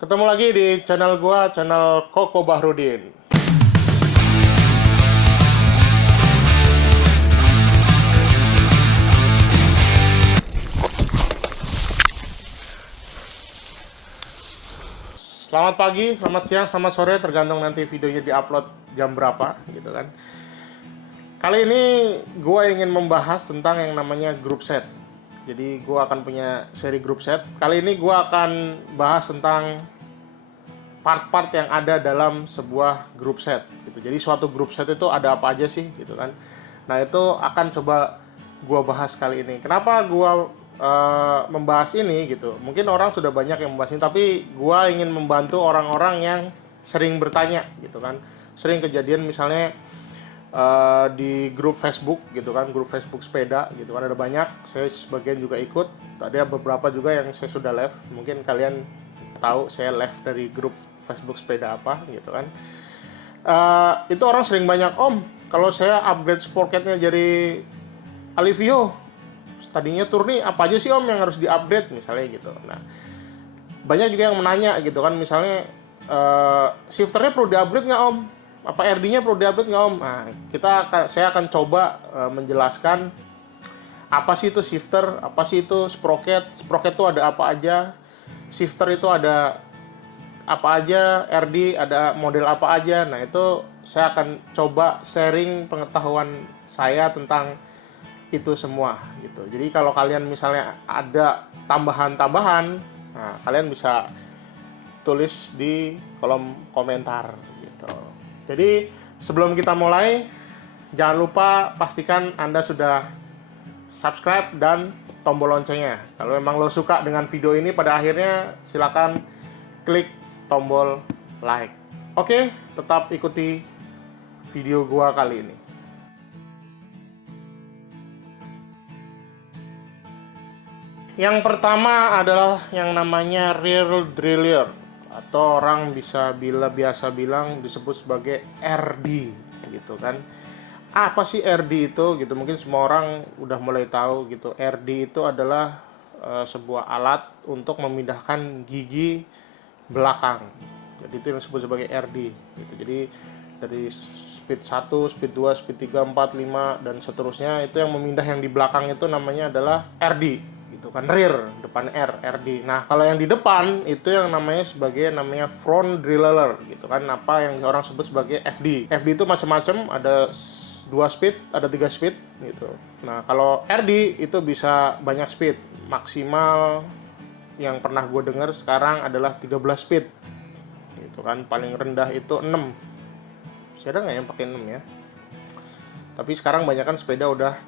Ketemu lagi di channel gua, channel Koko Bahrudin. Selamat pagi, selamat siang, selamat sore, tergantung nanti videonya diupload jam berapa, gitu kan. Kali ini gua ingin membahas tentang yang namanya group set. Jadi gua akan punya seri group set. Kali ini gua akan bahas tentang part-part yang ada dalam sebuah group set gitu. Jadi suatu group set itu ada apa aja sih gitu kan. Nah, itu akan coba gua bahas kali ini. Kenapa gua membahas ini gitu. Mungkin orang sudah banyak yang membahas ini, tapi gua ingin membantu orang-orang yang sering bertanya gitu kan. Sering kejadian misalnya di grup Facebook gitu kan, grup Facebook sepeda gitu kan, ada banyak. Saya sebagian juga ikut. Ada beberapa juga yang saya sudah left. Mungkin kalian tahu saya left dari grup Facebook sepeda apa gitu kan. Itu orang sering banyak, Om, kalau saya upgrade spooketnya jadi Alivio, tadinya Tourni, apa aja sih Om yang harus di-upgrade misalnya gitu. Nah, banyak juga yang menanya gitu kan, misalnya shifternya perlu di-upgrade nggak Om? Apa RD-nya perlu di-upgrade nggak Om? Nah, saya akan coba menjelaskan apa sih itu shifter, apa sih itu sprocket itu ada apa aja, shifter itu ada apa aja, RD ada model apa aja. Nah, itu saya akan coba sharing pengetahuan saya tentang itu semua gitu. Jadi kalau kalian misalnya ada tambahan-tambahan, nah, kalian bisa tulis di kolom komentar gitu. Jadi sebelum kita mulai, jangan lupa pastikan Anda sudah subscribe dan tombol loncengnya. Kalau memang lo suka dengan video ini, pada akhirnya silakan klik tombol like. Oke, tetap ikuti video gua kali ini. Yang pertama adalah yang namanya rear derailleur, atau orang biasa bilang disebut sebagai RD gitu kan. Apa sih RD itu gitu? Mungkin semua orang udah mulai tahu gitu. RD itu adalah sebuah alat untuk memindahkan gigi belakang. Jadi itu yang disebut sebagai RD gitu. Jadi dari speed 1, speed 2, speed 3, 4, 5 dan seterusnya, itu yang memindah yang di belakang itu namanya adalah RD gitu kan, rear, depan RD. Nah, kalau yang di depan itu yang namanya front derailleur gitu kan, apa yang orang sebut sebagai FD. FD itu macam-macam, ada 2 speed, ada 3 speed gitu. Nah, kalau RD itu bisa banyak speed. Maksimal yang pernah gue dengar sekarang adalah 13 speed gitu kan. Paling rendah itu 6. Masih ada nggak yang pakai 6 ya? Tapi sekarang banyak kan sepeda udah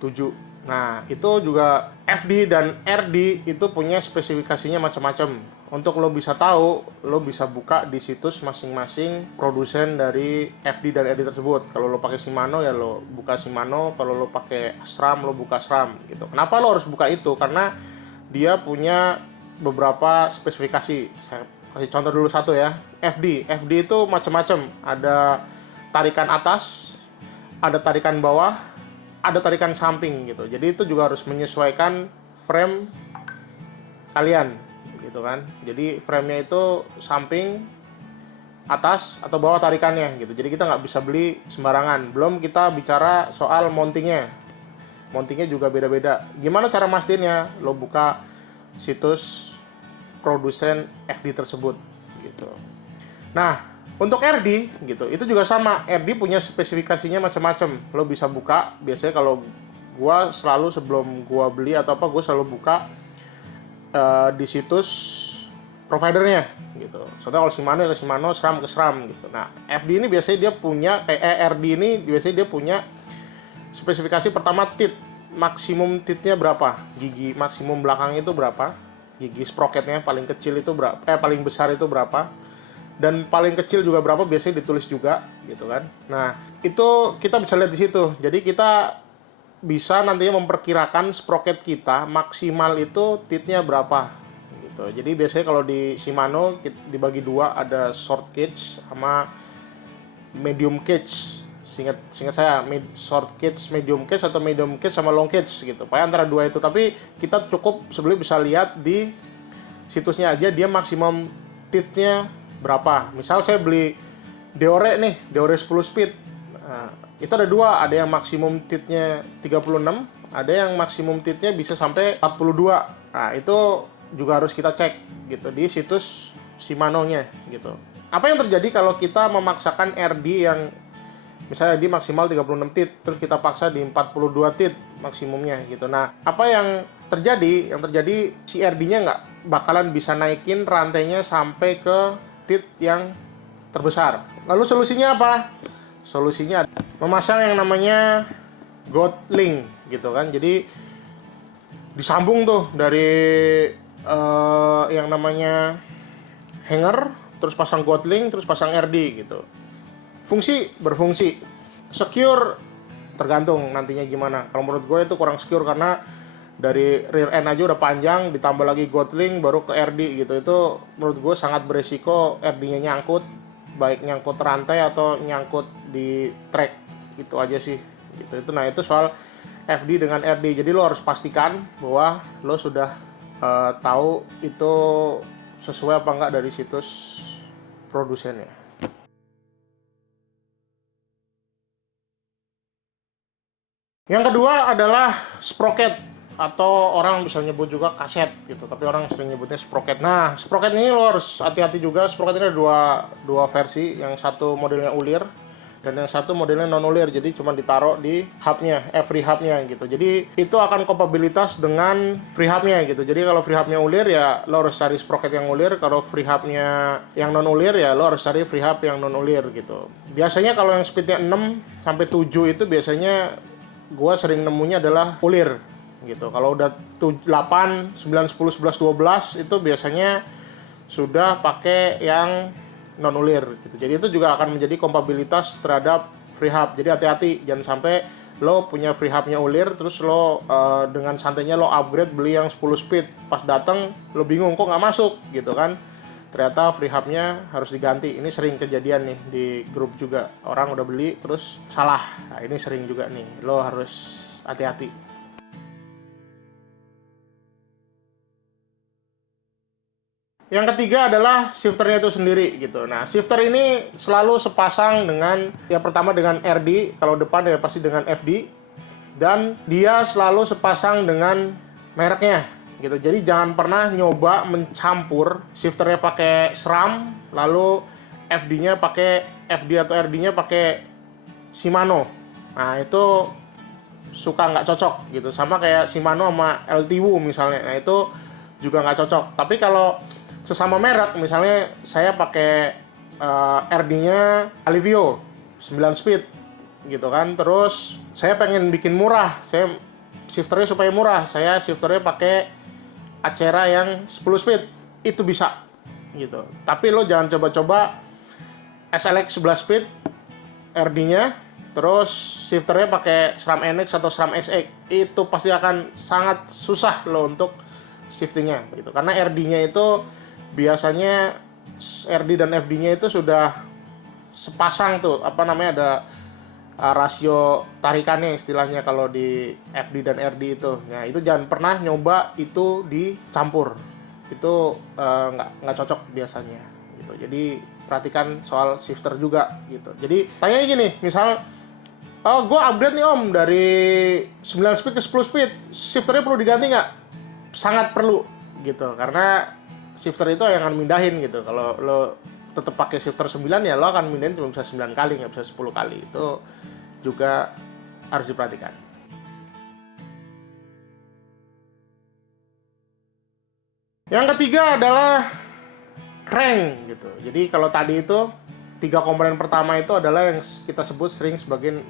7. Nah, itu juga FD dan RD itu punya spesifikasinya macam-macam. Untuk lo bisa tahu, lo bisa buka di situs masing-masing produsen dari FD dan RD tersebut. Kalau lo pakai Shimano ya lo buka Shimano, kalau lo pakai SRAM lo buka SRAM gitu. Kenapa lo harus buka itu? Karena dia punya beberapa spesifikasi. Saya kasih contoh dulu satu ya. FD itu macam-macam. Ada tarikan atas, ada tarikan bawah, ada tarikan samping gitu. Jadi itu juga harus menyesuaikan frame kalian gitu kan. Jadi frame-nya itu samping, atas, atau bawah tarikannya gitu. Jadi kita nggak bisa beli sembarangan. Belum kita bicara soal mountingnya. Mountingnya juga beda-beda. Gimana cara mastinnya? Lo buka situs produsen FD tersebut gitu. Nah, untuk RD gitu, itu juga sama. RD punya spesifikasinya macam-macam. Lo bisa buka. Biasanya kalau gua selalu sebelum gua beli atau apa, gua selalu buka di situs providernya gitu. Soalnya kalau Shimano ya ke Shimano, SRAM ke SRAM gitu. Nah, FD ini biasanya dia punya RD ini biasanya dia punya spesifikasi pertama tit. Maksimum titnya berapa? Gigi maksimum belakang itu berapa? Gigi sprocketnya paling kecil itu berapa? Paling besar itu berapa? Dan paling kecil juga berapa, biasanya ditulis juga gitu kan. Nah, itu kita bisa lihat di situ. Jadi kita bisa nantinya memperkirakan sprocket kita maksimal itu titnya berapa gitu. Jadi biasanya kalau di Shimano dibagi dua, ada short cage sama medium cage. Seingat saya short cage, medium cage, atau medium cage sama long cage gitu. Pokoknya antara dua itu. Tapi kita cukup sebenarnya bisa lihat di situsnya aja dia maksimum titnya berapa. Misal saya beli Deore nih, Deore 10 speed. Nah, itu ada dua, ada yang maksimum titnya 36, ada yang maksimum titnya bisa sampai 42. Nah, itu juga harus kita cek gitu di situs Shimano-nya gitu. Apa yang terjadi kalau kita memaksakan RD yang misalnya di maksimal 36 tit, terus kita paksa di 42 tit maksimumnya gitu. Nah, apa yang terjadi? Yang terjadi si RD-nya nggak bakalan bisa naikin rantainya sampai ke tit yang terbesar. Lalu solusinya apa? Solusinya memasang yang namanya Goatlink gitu kan. Jadi disambung tuh dari yang namanya hanger, terus pasang Goatlink, terus pasang RD gitu. Berfungsi. Secure tergantung nantinya gimana. Kalau menurut gue itu kurang secure karena dari rear end aja udah panjang, ditambah lagi Goatlink baru ke RD gitu. Itu menurut gue sangat beresiko RD-nya nyangkut, baik nyangkut rantai atau nyangkut di track. Itu aja sih gitu. Nah itu soal FD dengan RD. Jadi lo harus pastikan bahwa lo sudah tahu itu sesuai apa enggak dari situs produsennya. Yang kedua adalah sprocket, atau orang bisa nyebut juga kaset gitu, tapi orang sering nyebutnya sprocket. Nah, sprocket ini lo harus hati-hati juga. Sprocket ini ada dua versi, yang satu modelnya ulir dan yang satu modelnya non ulir, jadi cuma ditaruh di hubnya, free hubnya gitu. Jadi itu akan kompatibilitas dengan free hubnya gitu. Jadi kalau free hubnya ulir ya lo harus cari sprocket yang ulir, kalau free hubnya yang non ulir ya lo harus cari free hub yang non ulir gitu. Biasanya kalau yang speednya 6 sampai 7 itu biasanya gua sering nemunya adalah ulir gitu. Kalau udah 8, 9, 10, 11, 12 itu biasanya sudah pakai yang non ulir gitu. Jadi itu juga akan menjadi kompatibilitas terhadap free hub. Jadi hati-hati, jangan sampai lo punya free hubnya ulir terus lo dengan santainya lo upgrade beli yang 10 speed, pas datang lo bingung kok nggak masuk gitu kan. Ternyata free hubnya harus diganti. Ini sering kejadian nih di grup juga, orang udah beli terus salah. Nah, ini sering juga nih, lo harus hati-hati. Yang ketiga adalah shifternya itu sendiri gitu. Nah, shifter ini selalu sepasang dengan yang pertama dengan RD, kalau depan ya pasti dengan FD, dan dia selalu sepasang dengan mereknya gitu. Jadi jangan pernah nyoba mencampur shifternya pakai SRAM lalu FD-nya pakai FD atau RD-nya pakai Shimano. Nah, itu suka nggak cocok gitu. Sama kayak Shimano sama LTW misalnya. Nah, itu juga nggak cocok. Tapi kalau sesama merek, misalnya saya pakai RD-nya Alivio 9 speed gitu kan, terus saya pengen bikin murah, saya shifternya supaya murah, saya shifternya pakai Acera yang 10 speed, itu bisa gitu. Tapi lo jangan coba-coba SLX 11 speed RD-nya terus shifternya pakai SRAM NX atau SRAM SX, itu pasti akan sangat susah lo untuk shiftingnya gitu, karena RD-nya itu biasanya RD dan FD-nya itu sudah sepasang tuh, apa namanya, ada rasio tarikannya istilahnya kalau di FD dan RD itu. Nah, itu jangan pernah nyoba itu dicampur. Itu nggak cocok biasanya gitu. Jadi perhatikan soal shifter juga gitu. Jadi tanya gini, misal gue upgrade nih om dari 9 speed ke 10 speed, shifternya perlu diganti nggak? Sangat perlu gitu, karena shifter itu yang akan mindahin gitu. Kalau lo tetap pakai shifter 9 ya lo akan mindahin cuma bisa 9 kali, nggak bisa 10 kali. Itu juga harus diperhatikan. Yang ketiga adalah crank gitu. Jadi kalau tadi itu 3 komponen pertama itu adalah yang kita sebut sering sebagai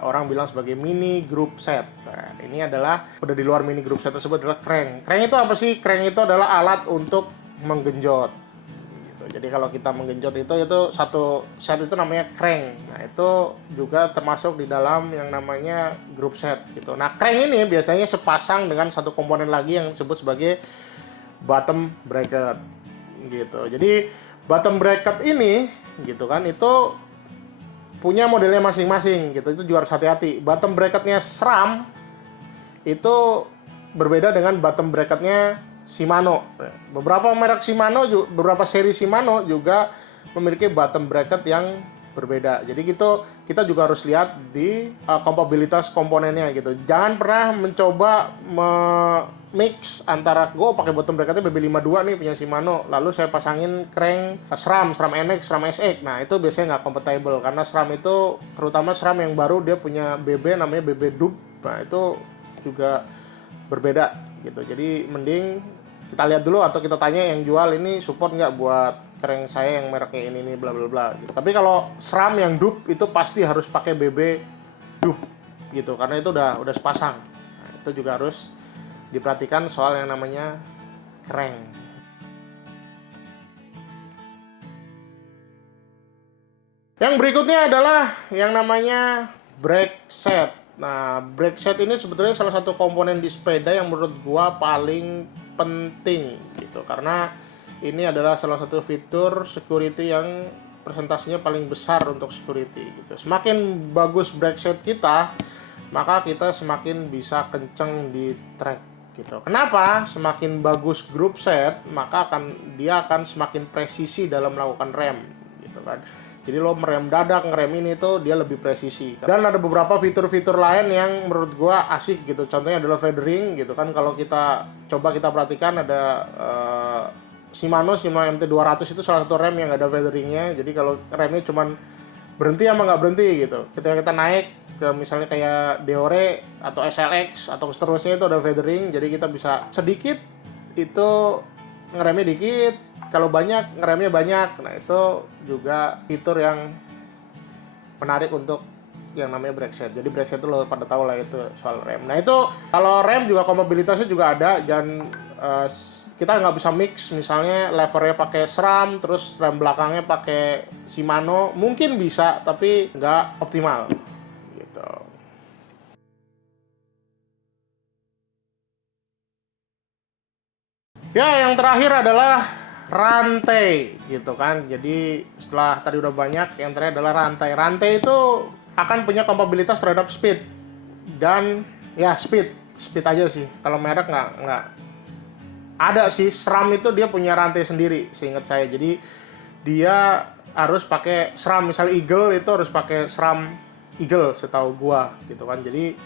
orang bilang sebagai mini group set. Nah, ini adalah udah di luar mini group set tersebut adalah crank. Crank itu apa sih? Crank itu adalah alat untuk menggenjot. Gitu. Jadi kalau kita menggenjot itu satu set itu namanya crank. Nah, itu juga termasuk di dalam yang namanya group set gitu. Nah, crank ini biasanya sepasang dengan satu komponen lagi yang disebut sebagai bottom bracket gitu. Jadi bottom bracket ini gitu kan, itu punya modelnya masing-masing gitu. Itu juga harus hati-hati. Bottom bracketnya SRAM itu berbeda dengan bottom bracketnya Shimano. Beberapa merek Shimano, beberapa seri Shimano juga memiliki bottom bracket yang berbeda. Jadi gitu, kita juga harus lihat di kompatibilitas komponennya gitu. Jangan pernah mencoba mix antara gue pakai bottom bracketnya BB52 nih punya Shimano, lalu saya pasangin crank SRAM NX, SRAM SX. Nah itu biasanya nggak compatible karena SRAM itu, terutama SRAM yang baru, dia punya BB namanya BB Dub. Nah itu juga berbeda gitu. Jadi mending kita lihat dulu atau kita tanya yang jual, ini support nggak buat crank saya yang mereknya ini nih bla bla bla gitu. Tapi kalau SRAM yang Dub itu pasti harus pakai BB Dub gitu karena itu udah sepasang. Nah, itu juga harus diperhatikan soal yang namanya crank. Yang berikutnya adalah yang namanya brake set. Nah, brake set ini sebetulnya salah satu komponen di sepeda yang menurut gua paling penting gitu, karena ini adalah salah satu fitur security yang presentasinya paling besar untuk security gitu. Semakin bagus brake set kita, maka kita semakin bisa kenceng di track gitu. Kenapa? Semakin bagus group set, maka dia akan semakin presisi dalam melakukan rem gitu kan. Jadi lo merem dadak, ngerem ini tuh dia lebih presisi. Dan ada beberapa fitur-fitur lain yang menurut gua asik gitu. Contohnya adalah feathering gitu kan. Kalau kita coba kita perhatikan ada Shimano MT200 itu salah satu rem yang nggak ada featheringnya. Jadi kalau remnya cuman berhenti sama nggak berhenti gitu. Ketika kita naik ke misalnya kayak Deore atau SLX atau seterusnya itu ada feathering. Jadi kita bisa sedikit itu ngeremnya dikit, kalau banyak ngeremnya banyak. Nah itu juga fitur yang menarik untuk yang namanya brake set. Jadi brake set itu lo pada tahu lah itu soal rem. Nah itu kalau rem juga kompatibilitasnya juga ada, dan kita nggak bisa mix misalnya levernya pakai SRAM terus rem belakangnya pakai Shimano, mungkin bisa tapi nggak optimal gitu. Ya, yang terakhir adalah rantai gitu kan. Jadi setelah tadi udah banyak, yang terakhir adalah rantai. Rantai itu akan punya kompatibilitas terhadap speed dan ya speed aja sih. Kalau merek nggak ada sih. SRAM itu dia punya rantai sendiri seingat saya. Jadi dia harus pakai SRAM, misalnya Eagle itu harus pakai SRAM Eagle setahu gua gitu kan. Jadi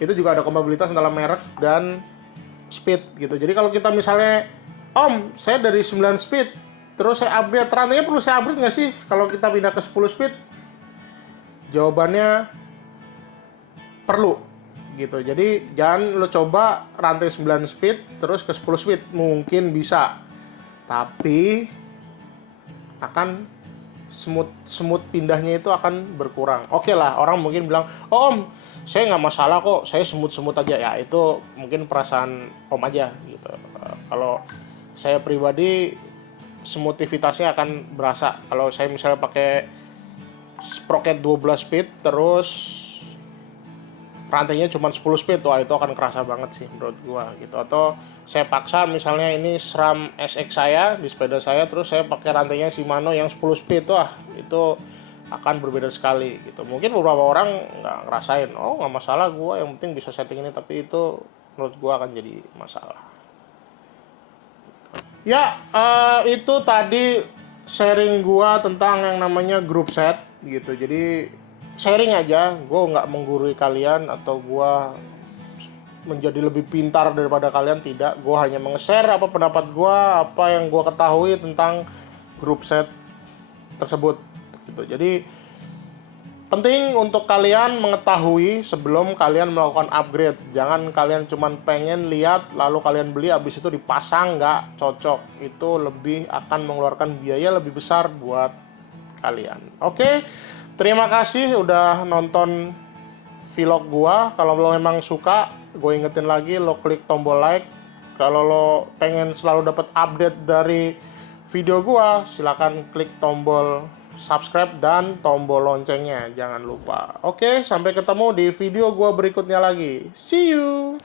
itu juga ada kompatibilitas antara merek dan speed gitu. Jadi kalau kita misalnya, Om, saya dari 9 speed, terus saya upgrade, rantainya perlu saya upgrade nggak sih kalau kita pindah ke 10 speed? Jawabannya perlu gitu. Jadi jangan lo coba rantai 9 speed terus ke 10 speed, mungkin bisa, tapi akan smooth pindahnya itu akan berkurang. Oke lah, orang mungkin bilang, oh Om, saya nggak masalah kok, saya smooth aja. Ya itu mungkin perasaan Om aja gitu. Kalau saya pribadi smoothivitasnya akan berasa. Kalau saya misalnya pakai sprocket 12 speed terus rantainya cuma 10 speed, wah itu akan kerasa banget sih menurut gua gitu. Atau saya paksa misalnya ini SRAM SX saya di sepeda saya, terus saya pakai rantainya Shimano yang 10 speed, wah itu akan berbeda sekali gitu. Mungkin beberapa orang nggak ngerasain, oh nggak masalah gua, yang penting bisa setting ini, tapi itu menurut gua akan jadi masalah. Ya, itu tadi sharing gua tentang yang namanya group set gitu. Jadi sharing aja, gua nggak menggurui kalian atau gua menjadi lebih pintar daripada kalian, tidak. Gua hanya menge-share apa pendapat gua, apa yang gua ketahui tentang group set tersebut gitu. Jadi penting untuk kalian mengetahui sebelum kalian melakukan upgrade. Jangan kalian cuma pengen lihat lalu kalian beli, habis itu dipasang nggak cocok. Itu lebih akan mengeluarkan biaya lebih besar buat kalian. Oke, terima kasih udah nonton vlog gua. Kalau lo memang suka, gue ingetin lagi, lo klik tombol like. Kalau lo pengen selalu dapat update dari video gua, silakan klik tombol subscribe dan tombol loncengnya, jangan lupa. Oke, sampai ketemu di video gua berikutnya lagi. See you.